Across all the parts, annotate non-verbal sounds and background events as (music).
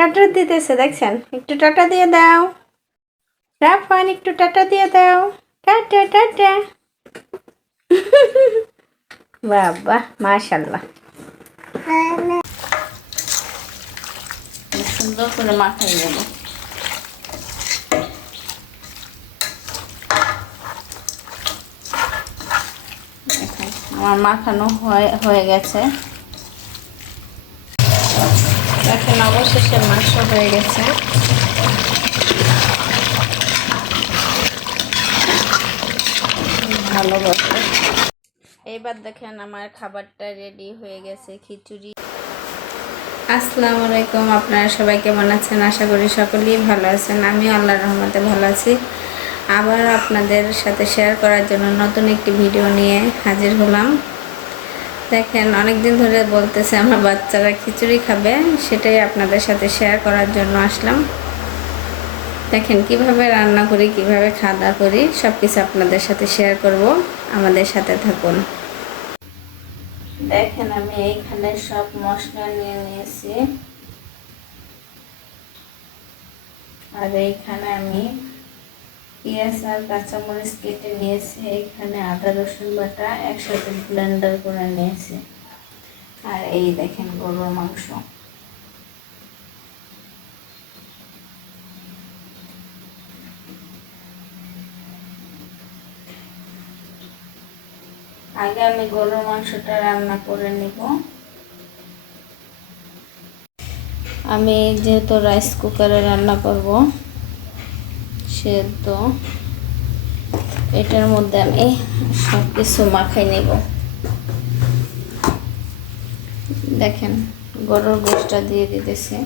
Tata দিতেছে, দেখছেন? একটু টাটা দিয়ে দাও। রাফান, একটু টাটা দিয়ে দাও। Tata tata. বাবা মাশাল্লাহ সুন্দর করে মাখাই নেব। আমার মাখানো হয়ে হয়ে গেছে। দেখেন অবশেষে মাংস হয়ে গেছে। ভালো বসে এইবার দেখেন আমার খাবারটা রেডি হয়ে গেছে, খিচুড়ি। আসসালামু আলাইকুম, আপনারা সবাই কেমন আছেন? আশা করি সকলেই ভালো আছেন। আমি আল্লাহর রহমতে ভালো আছি। আবার আপনাদের সাথে শেয়ার করার জন্য নতুন একটি ভিডিও নিয়ে হাজির হলাম। দেখেন অনেক দিন ধরে বলতেছে আমার বাচ্চারা খিচুড়ি খাবে, সেটাই আপনাদের সাথে শেয়ার করার জন্য আসলাম। দেখেন, কীভাবে রান্না করি, কীভাবে খাওয়া দাওয়া করি সব কিছু আপনাদের সাথে শেয়ার করব। আমাদের সাথে থাকুন। দেখেন, আমি এইখানে সব মশলা নিয়ে নিয়েছি। আর এইখানে আমি পেঁয়াজ আর কাঁচামরিচ কেটে নিয়েছি এইখানে আদা, রসুন বাটা একসাথে ব্লেন্ডার করে নিয়েছি। আর এই দেখেন গরুর মাংস। আগে আমি গরুর মাংসটা রান্না করে নিব। আমি যেহেতু রাইস কুকারে রান্না করব সেহেতু এটার মধ্যে আমি সব কিছু মাখাই নেব। দেখেন, গরুর গোষ্ঠটা দিয়ে দিতেছে।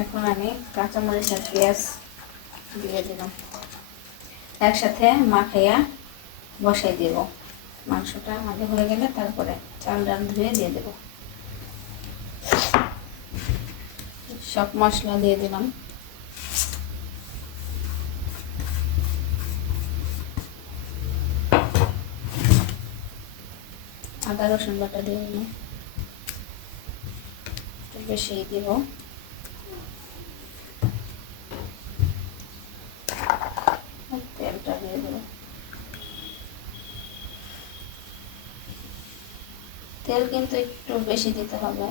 এখন আমি কাঁচামরিচ আর পেঁয়াজ দিয়ে দিলাম। একসাথে মাখাইয়া বসাই দেব। মাংসটা আমাদের হয়ে গেলে তারপরে চাল ডাল ধুয়ে দিয়ে দেব। সব মশলা দিয়ে দিলাম। আদা, রসুন বাটা দিয়ে দিলাম। একটু বেশি দিব। তেলটা দিয়ে দেবো তেল কিন্তু একটু বেশি দিতে হবে।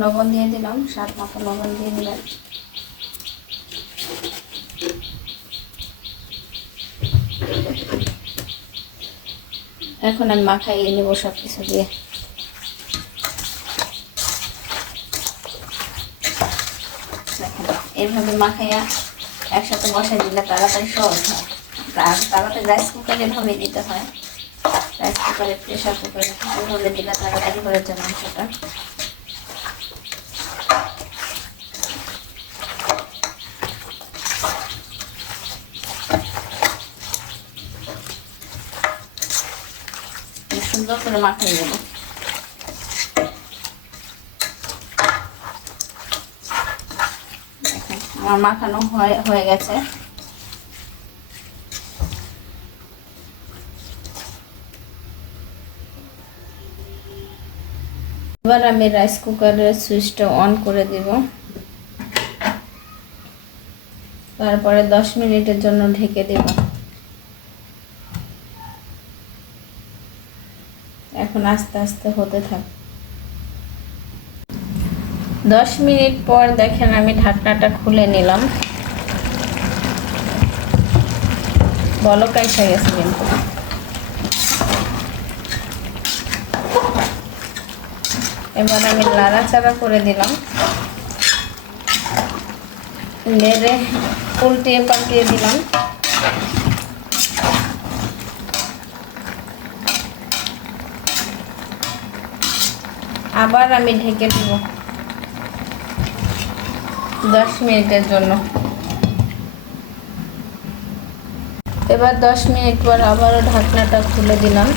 লবণ দিয়ে দিলাম, স্বাদ মতো লবণ দিয়ে দিলাম। এখন আমি মাখাইয়ে নেব সব কিছু দিয়ে এইভাবে মাখাইয়া একসাথে বসাই দিলে তাড়াতাড়ি সহজ হয়। আর তাড়াতাড়ি রাইস কুকারে এভাবে দিতে হয় রাইস কুকারে প্রেশার কুকারে এভাবে দিলে তাড়াতাড়ি হয়ে যায় মাংসটা। সুন্দর করে মাখিয়ে নেব আমার মাখানো হয়ে গেছে এবার আমি রাইস কুকারের সুইচটা অন করে দিব। তারপরে দশ মিনিটের জন্য ঢেকে দেব। এখন আস্তে আস্তে হতে থাক। দশ মিনিট পর দেখেন আমি ঢাকনাটা খুলে নিলাম। বলক এসে গেছে কিন্তু। এবার আমি লাড়াচাড়া করে দিলাম। নেড়ে উল্টিয়ে পাল্টিয়ে দিলাম। আবার আমি ঢেকে দিব। দশ মিনিটের জন্য। এবার দশ মিনিট পর আবারও ঢাকনাটা খুলে দিলাম।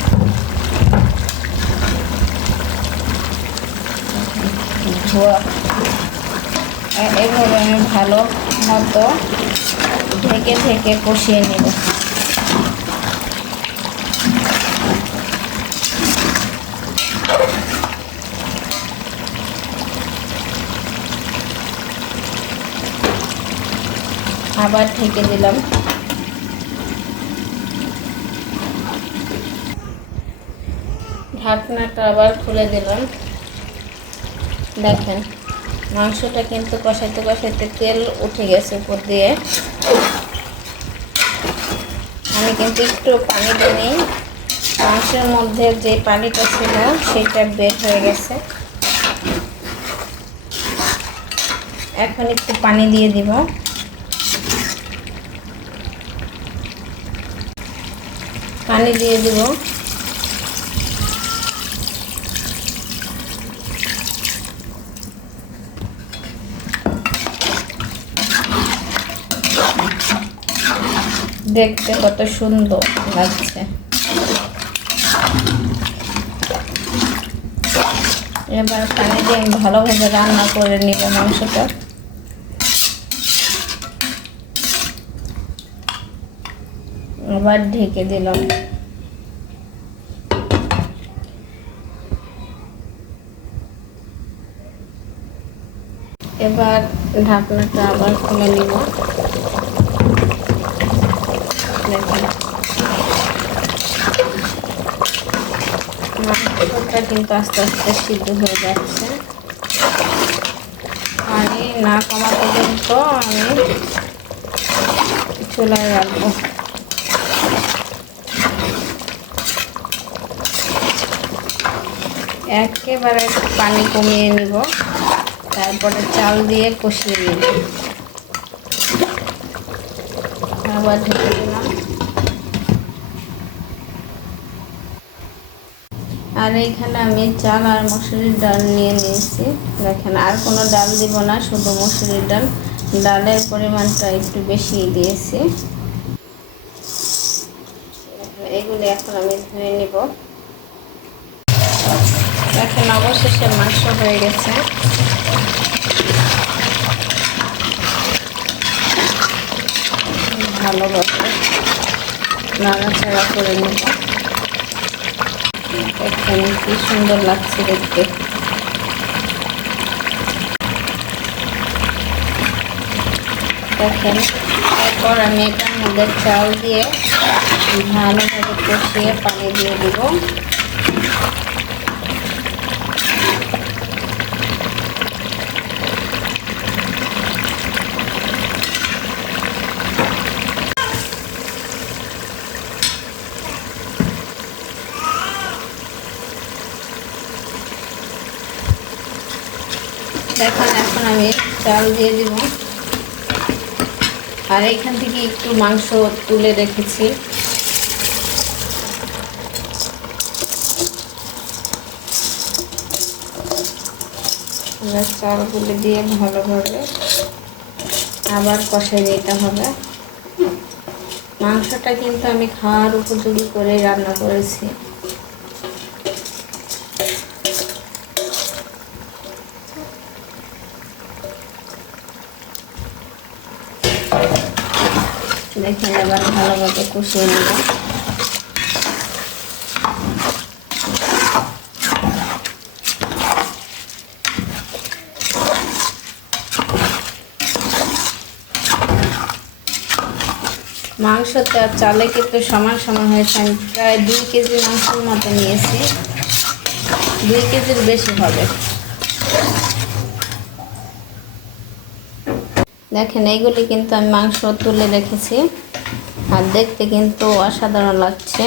এভাবে আমি ভালো মতো ঢেকে ঢেকে কষিয়ে নেব। আবার ঢেকে দিলাম। ঢাকনাটা আবার খুলে দিলাম। দেখেন, মাংসটা কিন্তু কষাইতে কষাইতে তেল উঠে গেছে উপর দিয়ে। আমি কিন্তু একটু পানি দিই মাংসের মধ্যে যে পানিটা ছিল, সেটা বের হয়ে গেছে। এখন একটু পানি দিয়ে দিব। পানি দিয়ে দিব। দেখতে কত সুন্দর লাগছে। এবার পানি দিয়ে ভালোভাবে রান্না করে নিব মাংসটা। আবার ঢেকে দিলাম। এবার ঢাকনাটা আবার খুলে নিব। মাংসটা কিন্তু আস্তে আস্তে সিদ্ধ হয়ে যাচ্ছে। পানি না কমা পর্যন্ত আমি চুলায় রাখব। একেবারে পানি কমিয়ে নিব। তারপরে চাল দিয়ে কষিয়ে নিব। আবার ঢেকে দিলাম। আর এইখানে আমি চাল আর মসুরির ডাল নিয়ে নিয়েছি। দেখেন, আর কোনো ডাল দিব না, শুধু মসুরির ডাল। ডালের পরিমাণটা একটু বেশি দিয়েছি এগুলি এখন আমি ধুয়ে নিব দেখেন অবশেষে মাংস হয়ে গেছে। ভালোভাবে নাড়াচাড়া করে নেব। দেখেন কি সুন্দর লাগছে দেখতে। দেখেন, এরপর আমি এটার মধ্যে চাল দিয়ে ভালোভাবে কষিয়ে পানি দিয়ে দিব দেখেন এখন আমি চাল দিয়ে দিব। আর এখান থেকে একটু মাংস তুলে রেখেছি। চালগুলো দিয়ে ভালোভাবে আবার কষাই নিতে হবে। মাংসটা কিন্তু আমি খাওয়ার উপযোগী করে রান্না করেছি। দেখেন এবার ভালোভাবে কষিয়ে নেব। মাংসটা চালে কিন্তু সমান সমান হয়েছে। আমি প্রায় দুই কেজি মাংসের মতো নিয়েছি। দুই কেজির বেশি হবে। দেখেন, এইগুলি কিন্তু আমি মাংস তুলে রেখেছি। আর দেখতে কিন্তু অসাধারণ লাগছে।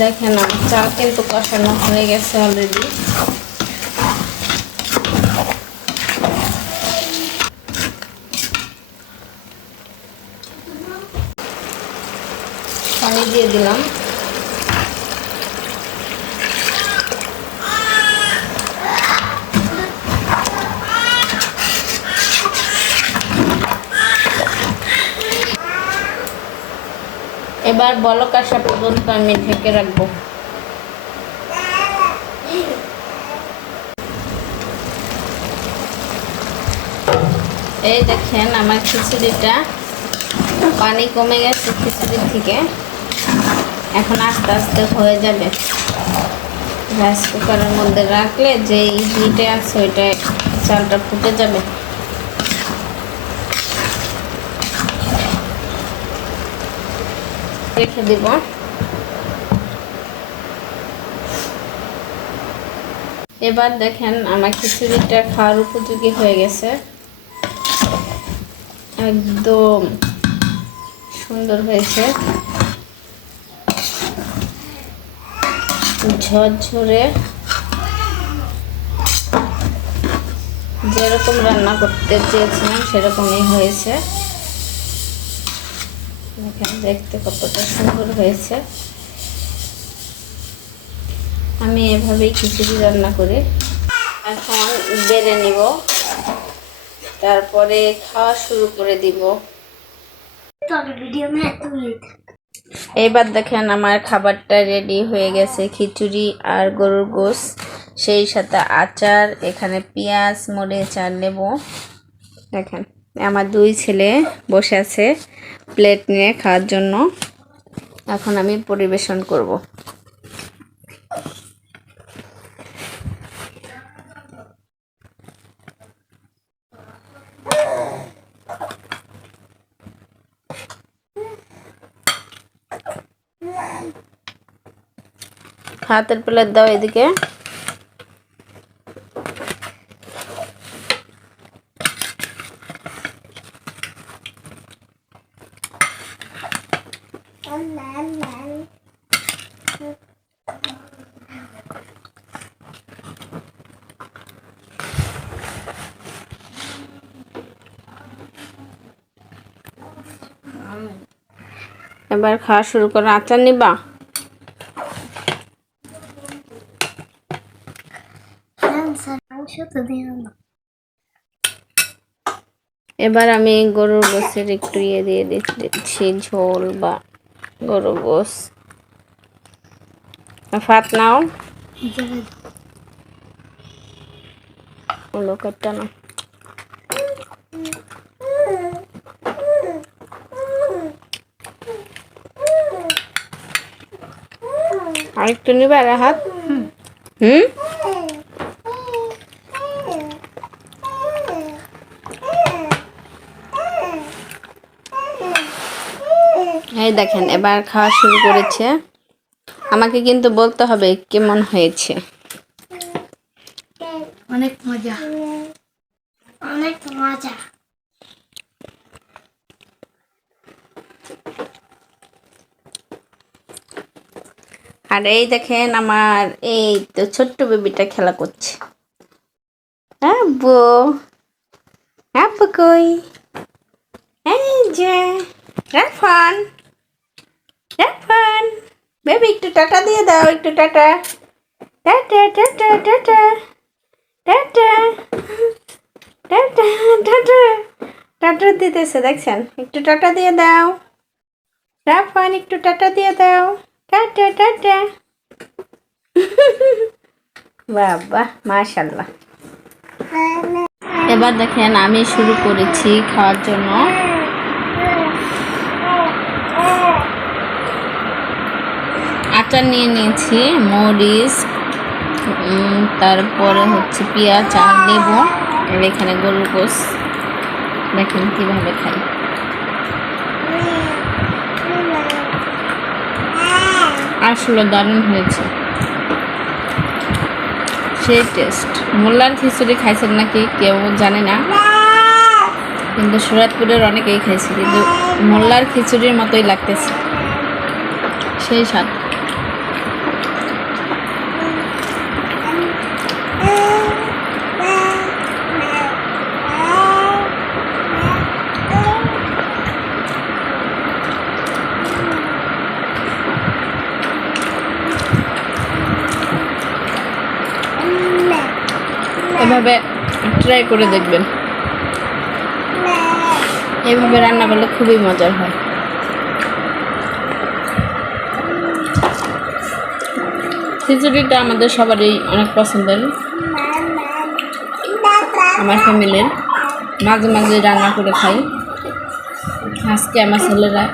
দেখেন, আমার চাল কিন্তু কষানো হয়ে গেছে অলরেডি পানি দিয়ে দিলাম। এবার বলক আসা পর্যন্ত আমি ঢেকে রাখব? এই দেখেন আমার খিচুড়িটা। পানি কমে গেছে খিচুড়ির থেকে। এখন আস্তে আস্তে হয়ে যাবে। রাইস কুকারের মধ্যে রাখলে যে হিটে আছে ওইটা চালটা ফুটে যাবে। রেখে দিব। এবার দেখেন, আমার খিচুড়িটা খাওয়ার উপযোগী হয়ে গেছে। একদম সুন্দর হয়েছে। ঝরঝরে যেরকম রান্না করতে চেয়েছিলাম, সেরকমই হয়েছে। এখানে দেখতে কতটা সুন্দর হয়েছে। আমি এভাবেই খিচুড়ি রান্না করে এখন বেড়ে নিব। তারপরে খাওয়া শুরু করে দিব। এবার দেখেন আমার খাবারটা রেডি হয়ে গেছে খিচুড়ি আর গরুর গোশ। সেই সাথে আচার এখানে পেঁয়াজ মরিচ আর নেব দেখেন। আমার দুই ছেলে বসে আছে প্লেট নিয়ে খাওয়ার জন্য। এখন আমি পরিবেশন করব। হাতের প্লেট দাও এদিকে। এবার খাওয়া শুরু করো। আচার নিবা? না এবার আমি গরুর গোসের একটু ইয়ে দিয়ে দিচ্ছি ঝোল বা গরুর গোস ভাত নাও। লোকেরটা না আরেকটু নিবে আর হাত। হুম? এই দেখেন, এবার খাওয়া শুরু করেছে। আমাকে কিন্তু বলতে হবে কেমন হয়েছে অনেক মজা অনেক মজা আর এই দেখেন আমার এই তো ছোট্ট বেবিটা খেলা করছে। আব্বু আব্বু কই? এই যে, রাফান রাফান, বেবি একটু টাটা দিয়ে দাও, একটু tata. Tata tata tata tata tata tata tata দিতেছে, দেখছেন? একটু টাটা দিয়ে দাও। রাফান, একটু টাটা দিয়ে দাও। টাটা টাটা (laughs) বাবা মাশাল্লাহ এবার দেখেন, আমি শুরু করেছি খাওয়ার জন্য। আচার নিয়ে নিয়েছি, মরিচ তারপরে হচ্ছে পেঁয়াজ আর লেবু। এখানে গরুর গোস দেখেন কীভাবে খাই। আসলে দারুণ হয়েছে। সেই টেস্ট মোল্লার খিচুড়ি খাইছেন নাকি কেউ জানে না। কিন্তু সুরাতপুরের অনেকেই খাইছে, কিন্তু মোল্লার খিচুড়ির মতোই লাগতেছে। সেই স্বাদ। এভাবে ট্রাই করে দেখবেন। এভাবে রান্না করলে খুবই মজার হয়। খিচুড়িটা আমাদের সবারই অনেক পছন্দের। আমার ফ্যামিলির। মাঝে মাঝে রান্না করে খাই। আজকে আমার ছেলেরা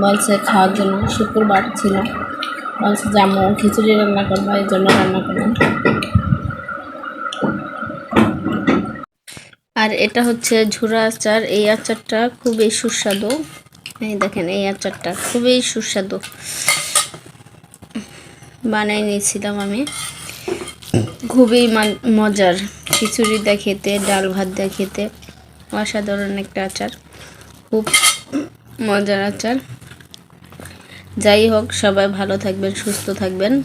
বলছে খাওয়ার জন্য শুক্রবার ছিল। বলছে যে জামু খিচুড়ি রান্না করব, এই জন্য রান্না করলাম। আর এটা হচ্ছে ঝুরা আচার। এই আচারটা খুবই সুস্বাদু। এই দেখেন, এই আচারটা খুবই সুস্বাদু। বানাই নিয়েছিলাম আমি। খুবই মজার। খিচুড়ি দিয়ে খেতে, ডাল ভাত দিয়ে খেতে। অসাধারণ একটা আচার। খুব মজার আচার। যাই হোক, সবাই ভালো থাকবেন, সুস্থ থাকবেন।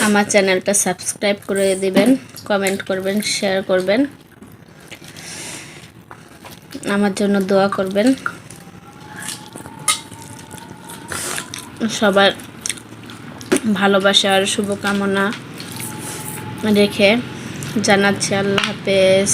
আমার চ্যানেলটা সাবস্ক্রাইব করে দেবেন, কমেন্ট করবেন, শেয়ার করবেন। আমার জন্য দোয়া করবেন। সবার ভালোবাসার শুভকামনা রেখে জানাচ্ছি আল্লাহ হাফেজ।